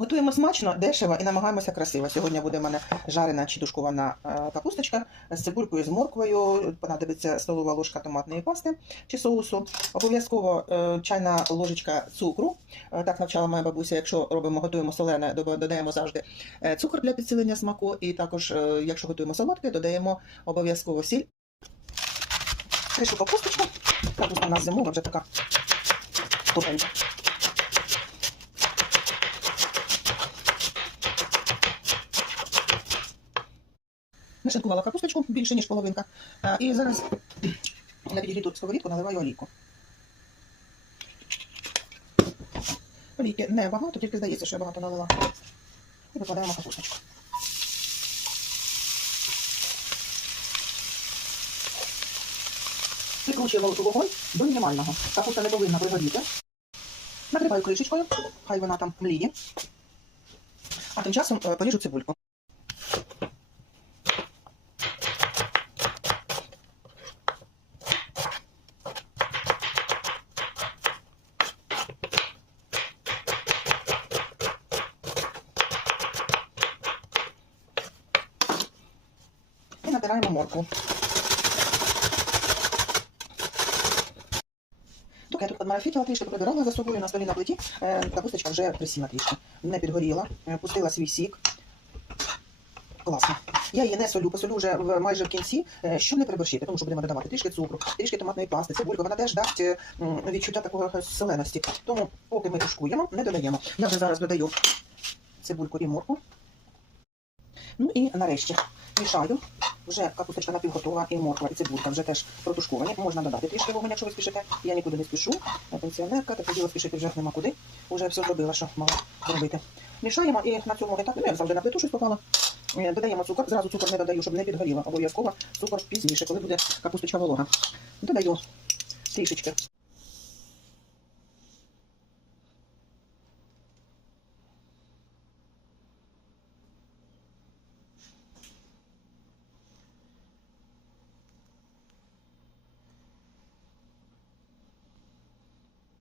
Готуємо смачно, дешево і намагаємося красиво. Сьогодні буде в мене жарена чи тушкована е, капусточка з цибулькою, з морквою. Понадобиться столова ложка томатної пасти чи соусу. Обов'язково е, чайна ложечка цукру. Е, Так навчала моя бабуся. Якщо робимо, готуємо солене, додаємо завжди цукор для підсилення смаку. І також, якщо готуємо солодке, додаємо обов'язково сіль. Кришу капусточку. Капуста у нас зимова вже така топенька. Нашинкувала капусточку більше, ніж половинка. І зараз на підігріту сковорідку наливаю олійку. Олійки не багато, тільки здається, що я багато налила. І викладаємо капусточку. Прикручуємо вогонь до мінімального. Капуста не повинна пригоріти. Накриваю кришечкою, хай вона там мліє. А тим часом е, поріжу цибульку. Натираємо моркву. Я тут подмарафітила трішки, поприбирала за собою на столі на плиті, е, капусточка вже присіла трішки. Не підгоріла, е, пустила свій сік. Класно. Я її не солю, посолю вже в, майже в кінці, е, щоб не приборщити, тому що будемо додавати трішки цукру, трішки томатної пасти, цибульку, вона теж дасть відчуття такого соленості. Тому, поки ми тушкуємо, не додаємо. Я вже зараз додаю цибульку і морку. Ну і нарешті мішаю. Вже капусточка напівготова, і морква, і цибулька вже теж протушковані. Можна додати трішки вогонь, якщо ви спішите. Я нікуди не спішу. Пенсіонерка, так діло спішити вже нема куди. Уже все зробила, що мала зробити. Мішаємо і на цьому етапі, ну, я завжди на плиту щось попала. Е, Додаємо цукор. Зразу цукор не додаю, щоб не підгоріло. Обов'язково цукор пізніше, коли буде капусточка волога. Додаю трішечки